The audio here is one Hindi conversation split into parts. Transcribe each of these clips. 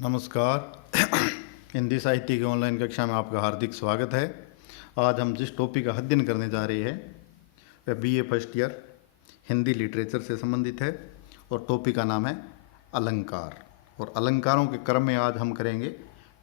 नमस्कार। हिंदी साहित्य की ऑनलाइन कक्षा में आपका हार्दिक स्वागत है। आज हम जिस टॉपिक का अध्ययन करने जा रहे हैं वह BA first year Hindi literature से संबंधित है और टॉपिक का नाम है अलंकार। और अलंकारों के क्रम में आज हम करेंगे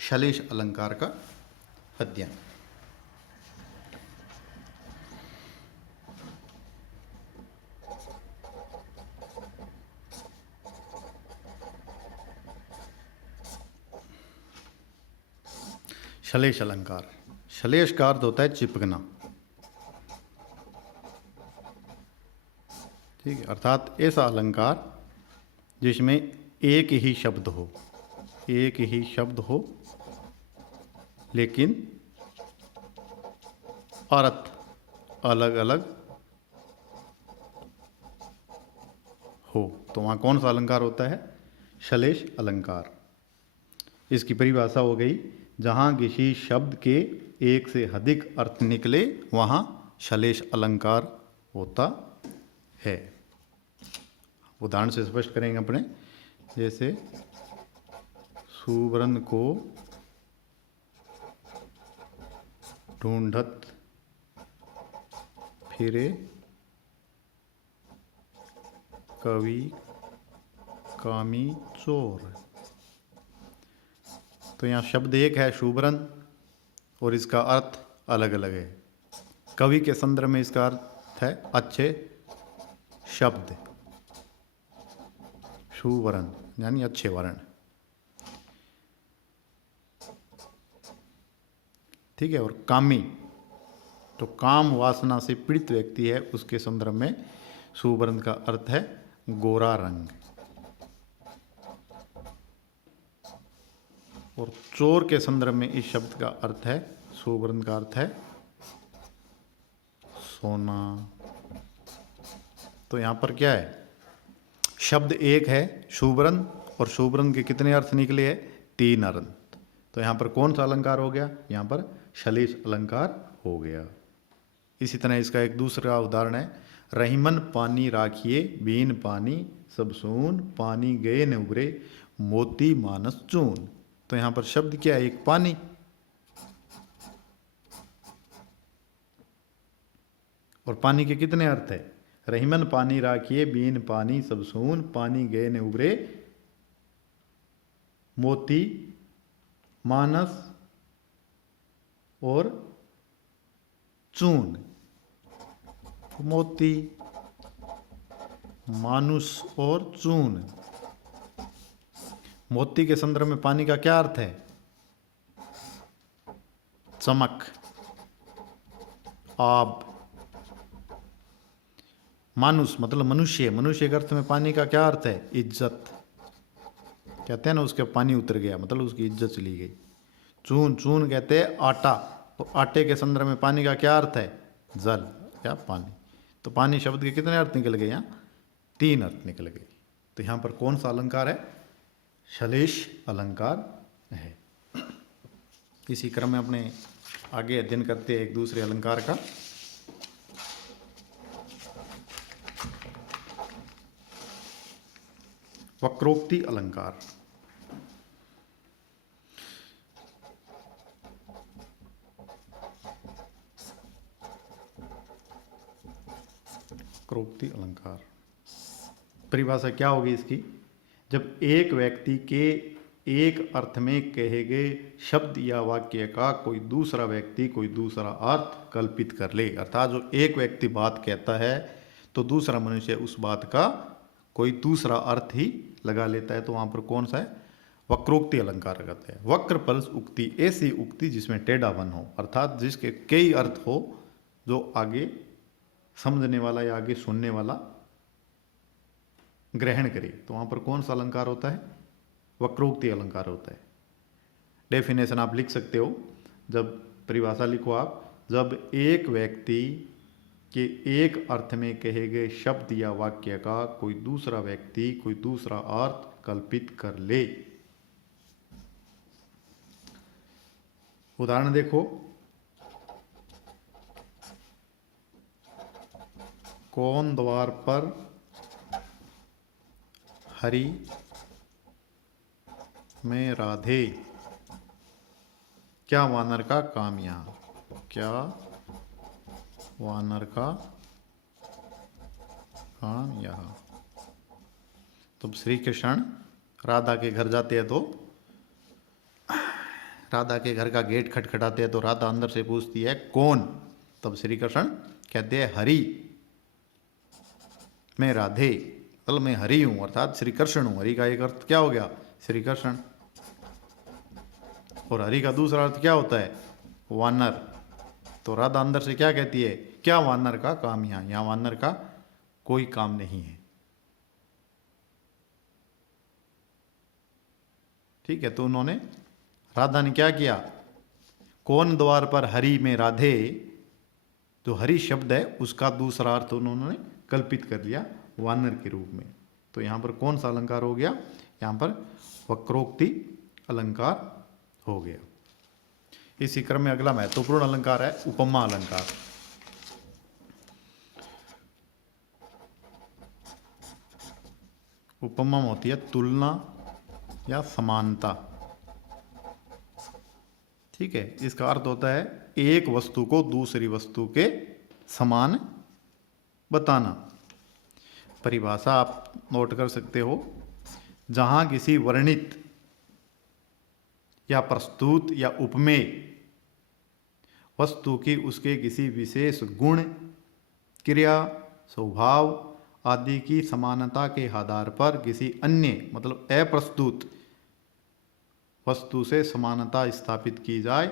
श्लेष अलंकार का अध्ययन। श्लेष अलंकार, श्लेष का अर्थ होता है चिपकना। ठीक है, अर्थात ऐसा अलंकार जिसमें एक ही शब्द हो लेकिन अर्थ अलग अलग हो। तो वहाँ कौन सा अलंकार होता है? श्लेष अलंकार। इसकी परिभाषा हो गई, जहाँ किसी शब्द के एक से अधिक अर्थ निकले वहाँ श्लेष अलंकार होता है। उदाहरण से स्पष्ट करेंगे अपने, जैसे सुवर्ण को ढूंढत फिरे कवि कामी चोर। तो यहाँ शब्द एक है सुवर्ण और इसका अर्थ अलग अलग है। कवि के संदर्भ में इसका अर्थ है अच्छे शब्द, सुवर्ण यानी अच्छे वर्ण। ठीक है, और कामी तो काम वासना से पीड़ित व्यक्ति है, उसके संदर्भ में सुवर्ण का अर्थ है गोरा रंग। और चोर के संदर्भ में इस शब्द का अर्थ है, सुवर्ण का अर्थ है सोना। तो यहाँ पर क्या है? शब्द एक है सुवर्ण और सुवर्ण के कितने अर्थ निकले हैं? 3 अर्थ। तो यहाँ पर कौन सा अलंकार हो गया? यहाँ पर श्लेष अलंकार हो गया। इसी तरह इसका एक दूसरा उदाहरण है, रहीमन पानी राखिए बीन पानी सब सून, पानी गए न उबरे मोती मानस चून। तो यहाँ पर शब्द क्या है? एक पानी। और पानी के कितने अर्थ है? रहीमन पानी राखिए बीन पानी सब सून, पानी गए न उबरे मोती मानस और चून। मोती, मानुष और चून। मोती के संदर्भ में पानी का क्या अर्थ है? चमक, आब। मानुष मतलब मनुष्य, मनुष्य के अर्थ में पानी का क्या अर्थ है? इज्जत। कहते हैं ना उसके पानी उतर गया, मतलब उसकी इज्जत चली गई। चून, चून कहते हैं आटा, तो आटे के संदर्भ में पानी का क्या अर्थ है? जल या पानी। तो पानी शब्द के कितने अर्थ निकल गए? यहाँ 3 अर्थ निकल गए। तो यहाँ पर कौन सा अलंकार है? श्लेष अलंकार है। इसी क्रम में अपने आगे अध्ययन करते हैं एक दूसरे अलंकार का। वक्रोक्ति अलंकार। वक्रोक्ति अलंकार परिभाषा क्या होगी इसकी? जब एक व्यक्ति के एक अर्थ में कहे गए शब्द या वाक्य का कोई दूसरा व्यक्ति कोई दूसरा अर्थ कल्पित कर ले। अर्थात जो एक व्यक्ति बात कहता है तो दूसरा मनुष्य उस बात का कोई दूसरा अर्थ ही लगा लेता है। तो वहाँ पर कौन सा है? वक्रोक्ति अलंकार कहते हैं। वक्र पल्स उक्ति, ऐसी उक्ति जिसमें टेढ़ापन हो, अर्थात जिसके कई अर्थ हो, जो आगे समझने वाला या आगे सुनने वाला ग्रहण करे। तो वहाँ पर कौन सा अलंकार होता है? वक्रोक्ति अलंकार होता है। डेफिनेशन आप लिख सकते हो, जब परिभाषा लिखो आप, जब एक व्यक्ति के एक अर्थ में कहे गए शब्द या वाक्य का कोई दूसरा व्यक्ति कोई दूसरा अर्थ कल्पित कर ले। उदाहरण देखो, कौन द्वार पर हरी में राधे। क्या वानर का काम यहाँ, क्या वानर का काम यहाँ। तब श्री कृष्ण राधा के घर जाते हैं तो राधा के घर का गेट खटखटाते हैं तो राधा अंदर से पूछती है कौन। तब श्री कृष्ण कहते हैं हरि, मैं राधे, मतलब मैं हरि हूं, अर्थात श्री कृष्ण हूं। हरि का एक अर्थ क्या हो गया, श्री कृष्ण। और हरि का दूसरा अर्थ क्या होता है, वानर। तो राधा अंदर से क्या कहती है, क्या वानर का काम यहाँ, यहाँ वानर का कोई काम नहीं है। ठीक है, तो उन्होंने, राधा ने क्या किया, कौन द्वार पर हरि में राधे, जो हरि शब्द है उसका दूसरा अर्थ उन्होंने कल्पित कर लिया वानर के रूप में। तो यहाँ पर कौन सा अलंकार हो गया, यहाँ पर वक्रोक्ति अलंकार हो गया। इसी क्रम में अगला महत्वपूर्ण अलंकार है उपमा अलंकार। उपमा होती है तुलना या समानता। ठीक है, इसका अर्थ होता है एक वस्तु को दूसरी वस्तु के समान बताना। परिभाषा आप नोट कर सकते हो, जहां किसी वर्णित या प्रस्तुत या उपमेय वस्तु की उसके किसी विशेष गुण, क्रिया, स्वभाव आदि की समानता के आधार पर किसी अन्य मतलब अप्रस्तुत वस्तु से समानता स्थापित की जाए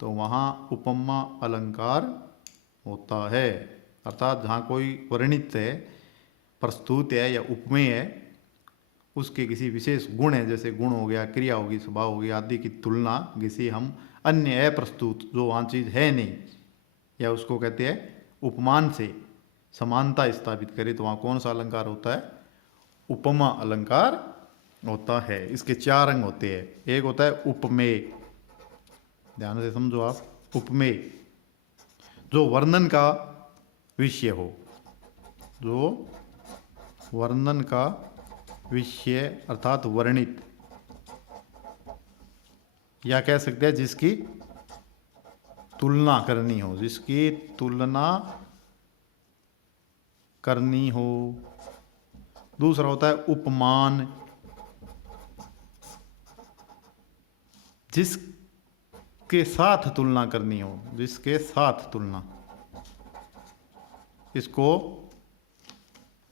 तो वहाँ उपमा अलंकार होता है। अर्थात जहाँ कोई वर्णित है, प्रस्तुत है या उपमेय है, उसके किसी विशेष गुण है, जैसे गुण हो गया, क्रिया होगी, स्वभाव हो गया आदि की तुलना किसी हम अन्य अप्रस्तुत जो वहाँ चीज़ है नहीं, या उसको कहते हैं उपमान से समानता स्थापित करे, तो वहाँ कौन सा अलंकार होता है, उपमा अलंकार होता है। इसके चार अंग होते हैं। एक होता है उपमेय, ध्यान से समझो आप, उपमेय जो वर्णन का विषय हो, जो वर्णन का विषय अर्थात वर्णित, या कह सकते हैं जिसकी तुलना करनी हो, जिसकी तुलना करनी हो। दूसरा होता है उपमान, जिसके साथ तुलना करनी हो, जिसके साथ तुलना। इसको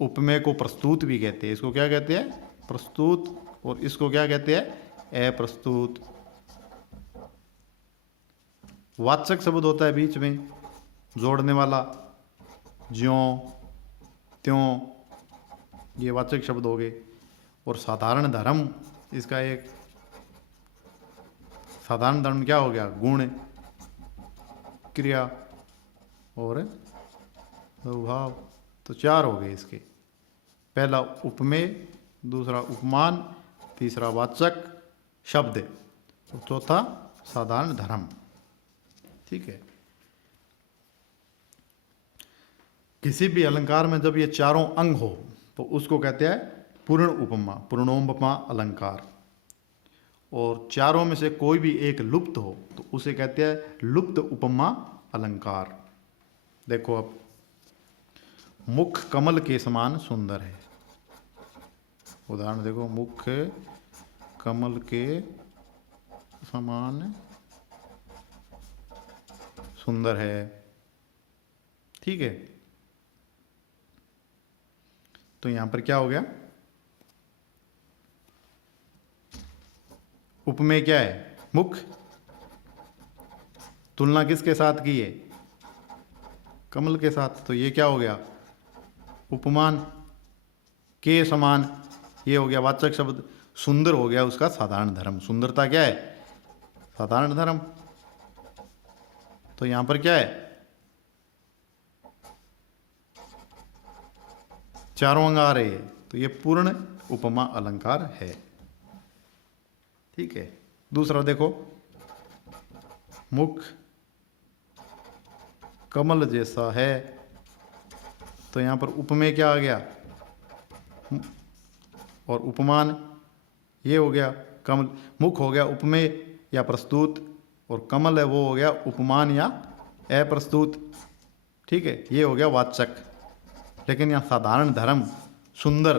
उपमेय को प्रस्तुत भी कहते हैं। इसको क्या कहते हैं, प्रस्तुत। और इसको क्या कहते हैं, अप्रस्तुत। वाचक शब्द होता है बीच में जोड़ने वाला, ज्यों त्यों, ये वाचक शब्द हो गए। और साधारण धर्म, इसका एक साधारण धर्म क्या हो गया, गुण, क्रिया और स्वभाव। तो चार हो गए इसके, पहला उपमेय, दूसरा उपमान, तीसरा वाचक शब्द और चौथा साधारण धर्म। ठीक है, किसी भी अलंकार में जब ये चारों अंग हो तो उसको कहते हैं पूर्ण उपमा, पूर्णोपमा अलंकार। और चारों में से कोई भी एक लुप्त हो तो उसे कहते हैं लुप्त उपमा अलंकार। देखो अब, मुख कमल के समान सुंदर है, उदाहरण देखो, मुख कमल के समान सुंदर है। ठीक है, तो यहां पर क्या हो गया, उपमेय क्या है, मुख। तुलना किसके साथ की है, कमल के साथ, तो ये क्या हो गया, उपमान के समान, ये हो गया वाचक शब्द। सुंदर हो गया उसका साधारण धर्म। सुंदरता क्या है, साधारण धर्म। तो यहां पर क्या है, चारों अंग आ रहे हैं, तो ये पूर्ण उपमा अलंकार है। ठीक है, दूसरा देखो, मुख कमल जैसा है, तो यहां पर उपमेय क्या आ गया, और उपमान ये हो गया कमल, मुख हो गया उपमेय या प्रस्तुत, और कमल है वो हो गया उपमान या अप्रस्तुत। ठीक है, ये हो गया वाचक। लेकिन यहाँ साधारण धर्म, सुंदर,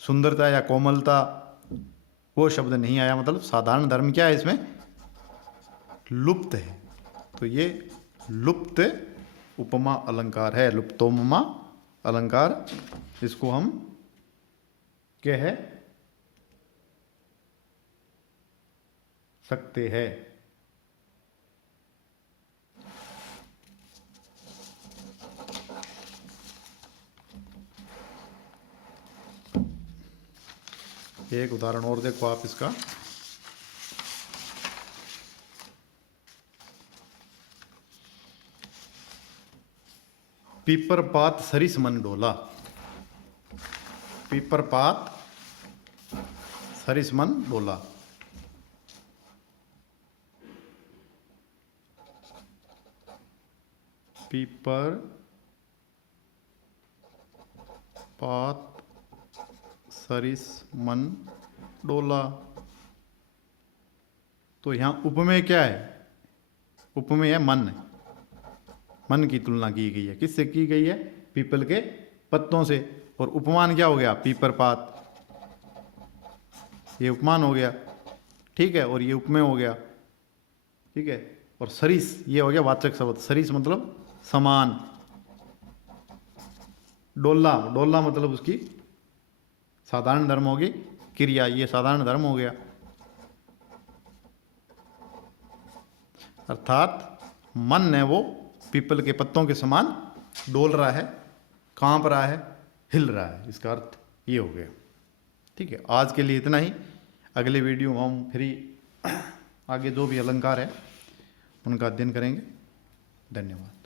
सुंदरता या कोमलता, वो शब्द नहीं आया। मतलब साधारण धर्म क्या है इसमें, लुप्त है। तो ये लुप्त उपमा अलंकार है, लुप्तोपमा अलंकार। इसको हम कह सकते हैं। एक उदाहरण और देखो आप इसका। पीपर पात सरिस मन डोला। पीपर पात सरिस मन डोला। पीपर पात सरिस मन डोला। तो यहां उपमेय क्या है, उपमेय है मन। मन की तुलना की गई है, किससे की गई है, पीपल के पत्तों से। और उपमान क्या हो गया, पीपर पात, ये उपमान हो गया। ठीक है, और ये उपमेय हो गया। ठीक है, और सरिस ये हो गया वाचक शब्द। सरिस मतलब समान। डोला, डोला मतलब उसकी साधारण धर्म होगी क्रिया, ये साधारण धर्म हो गया। अर्थात मन है वो पीपल के पत्तों के समान डोल रहा है, कांप रहा है, हिल रहा है। इसका अर्थ ये हो गया। ठीक है, आज के लिए इतना ही। अगले वीडियो में हम फिर आगे जो भी अलंकार है उनका अध्ययन करेंगे। धन्यवाद।